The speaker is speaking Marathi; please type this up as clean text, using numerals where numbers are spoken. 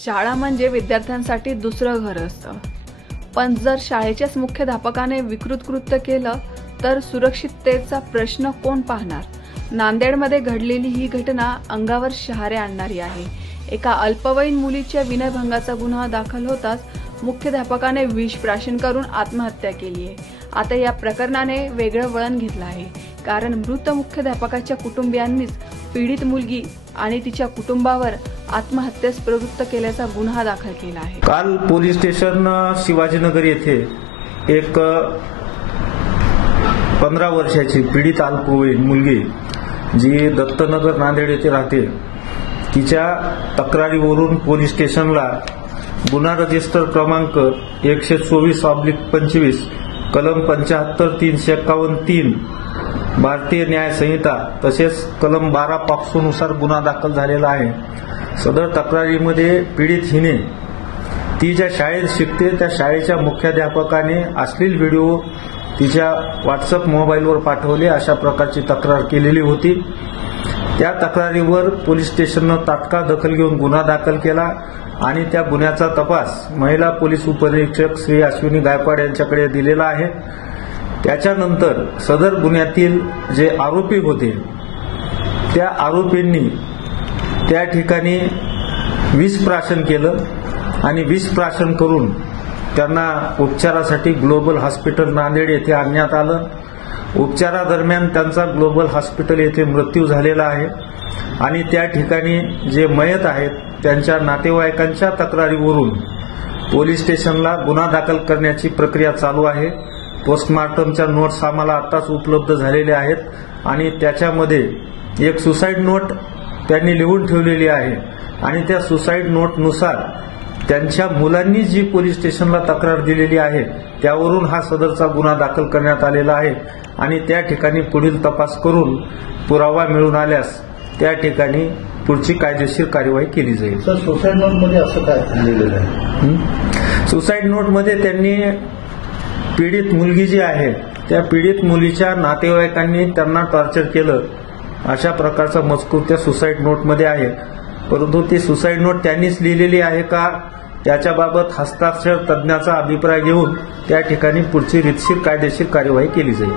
शाळा म्हणजे विद्यार्थ्यांसाठी दुसरं घर असतं. पण जर शाळेच्याच मुख्याध्यापकाने विकृत कृत्य केलं तर सुरक्षिततेचा प्रश्न कोण पाहणार? नांदेडमध्ये घडलेली ही घटना अंगावर शहारे आणणारी आहे. एका अल्पवयीन मुलीच्या विनयभंगाचा गुन्हा दाखल होताच मुख्याध्यापकाने विष प्राशन करून आत्महत्या केली आहे. आता या प्रकरणाने वेगळं वळण घेतलं आहे, कारण मृत मुख्याध्यापकाच्या कुटुंबियांनीच पीडित मुलगी आणि तिच्या कुटुंबावर आत्महत्येस प्रवृत्त केल्याचा गुन्हा दाखल केला आहे. काल पोलीस स्टेशन शिवाजीनगर येथे एक 15 वर्षाची पीडित अल्पवयीन मुलगी जी दत्तनगर नांदेड येथे राहते, तिच्या तक्रारीवरून पोलीस स्टेशनला गुन्हा रजिस्टर क्रमांक 124/25 कलम 75 351-3 भारतीय न्याय संहिता तसेच कलम 12 पॉक्सो नुसार गुन्हा दाखल झालेला आहे. सदर तक्रारीमध्ये पीडित हिने ती ज्या शाळेत शिकते त्या शाळेच्या मुख्याध्यापकाने अश्लील व्हिडिओ तिच्या व्हॉट्सअप मोबाईलवर पाठवले अशा प्रकारची तक्रार केलेली होती. त्या तक्रारीवर पोलीस स्टेशननं तात्काळ दखल घेऊन गुन्हा दाखल केला आणि त्या गुन्ह्याचा तपास महिला पोलीस उपनिरीक्षक श्री अश्विनी गायकवाड यांच्याकडे दिलेला आहे. त्याच्यानंतर सदर गुन्ह्यातील जे आरोपी होते त्या आरोपींनी त्या ठिकाणी विष प्राशन केलं आणि विष प्राशन करून त्यांना उपचारासाठी ग्लोबल हॉस्पिटल नांदेड येथे आणण्यात आलं. उपचारादरम्यान त्यांचा ग्लोबल हॉस्पिटल येथे मृत्यू झालेला आहे आणि त्या ठिकाणी जे मयत आहेत त्यांच्या नातेवाईकांच्या तक्रारीवरून पोलीस स्टेशनला गुन्हा दाखल करण्याची प्रक्रिया चालू आहे. पोस्टमार्टमच्या नोट्स आम्हाला आताच उपलब्ध झालेल्या आहेत आणि त्याच्यामध्ये एक सुसाईड नोट त्यांनी लिहून ठेवलेली आहे आणि त्या सुसाईड नोटनुसार त्यांच्या मुलांनी जी पोलीस स्टेशनला तक्रार दिलेली आहे त्यावरून हा सदरचा गुन्हा दाखल करण्यात आलेला आहे आणि त्या ठिकाणी पुढील तपास करून पुरावा मिळून आल्यास त्या ठिकाणी पुढची कायदेशीर कार्यवाही केली जाईल. सर, सुसाईड नोटमध्ये असं काय लिहिलेलं आहे? सुसाईड नोटमध्ये त्यांनी पीडित मुलगी जी आहे त्या पीडित मुलीच्या नातेवाईकांनी त्यांना टॉर्चर केलं अशा प्रकारचा मजकूर त्या सुसाईड नोटमध्ये आहे. परंतु ती सुसाईड नोट त्यांनीच लिहिलेली आहे का त्याच्याबाबत हस्ताक्षर तज्ज्ञाचा अभिप्राय घेऊन त्या ठिकाणी पुढची रीतशीर कायदेशीर कार्यवाही केली जाईल.